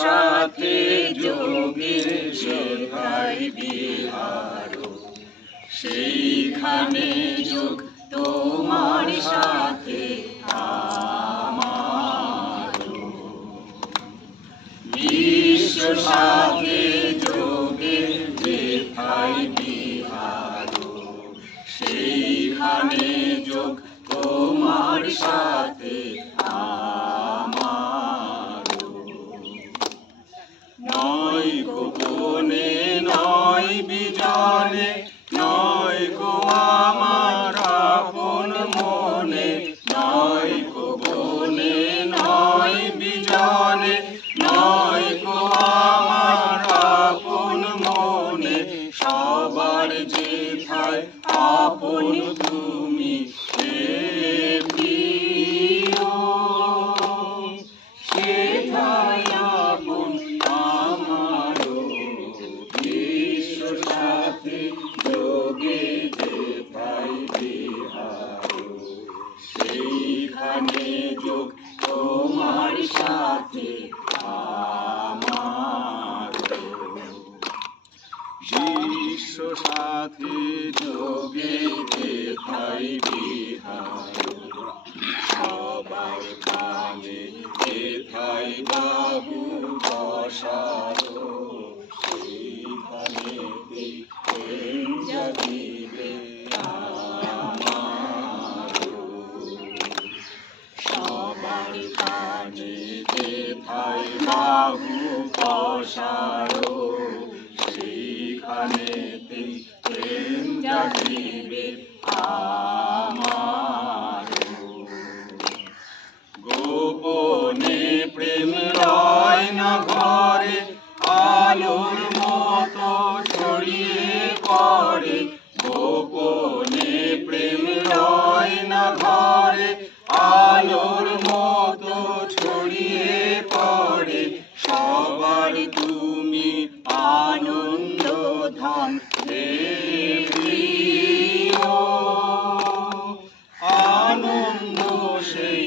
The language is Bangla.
সাথে যোগে শেখাই বিহার, সেইখানে যোগ তোমার সাথে আমার। বিশ্ব সাথে যোগে যেথায় বিহার, সেইখানে যোগ তোমার সাথে আমার। নয় গো বনে নয় বিজনে, নয় গো আমার আপন মনে, নয় গো বনে নয় বিজনে, নয় গো আমার আপন মনে, সবার যেথায় আপন তুমি সে প্রিয়, সেথায় আপন আমারও। বিশ্ব সাথে যোগে যেথায় বিহার, সেইখানে যোগ তোমার সাথে আমার। বিশ্ব সাথে যোগে যেথায় বিহার, সবার কানে যেথায় বাবু বসারো, সেইখানেতে প্রেম জাগিবে আমারো। সবার কানে যেথায় বাবু বসারো, সেইখানেতে প্রেম জাগিবে আমারো। গোপনে প্রেম রয় না ঘরে, আলোর মতো ছড়িয়ে পড়ে। গোপনে প্রেম রয় না ঘরে, আলোর মতো ছড়িয়ে পড়ে। সবার তুমি আনন্দ ধন হে প্রিয়, আনন্দ সেই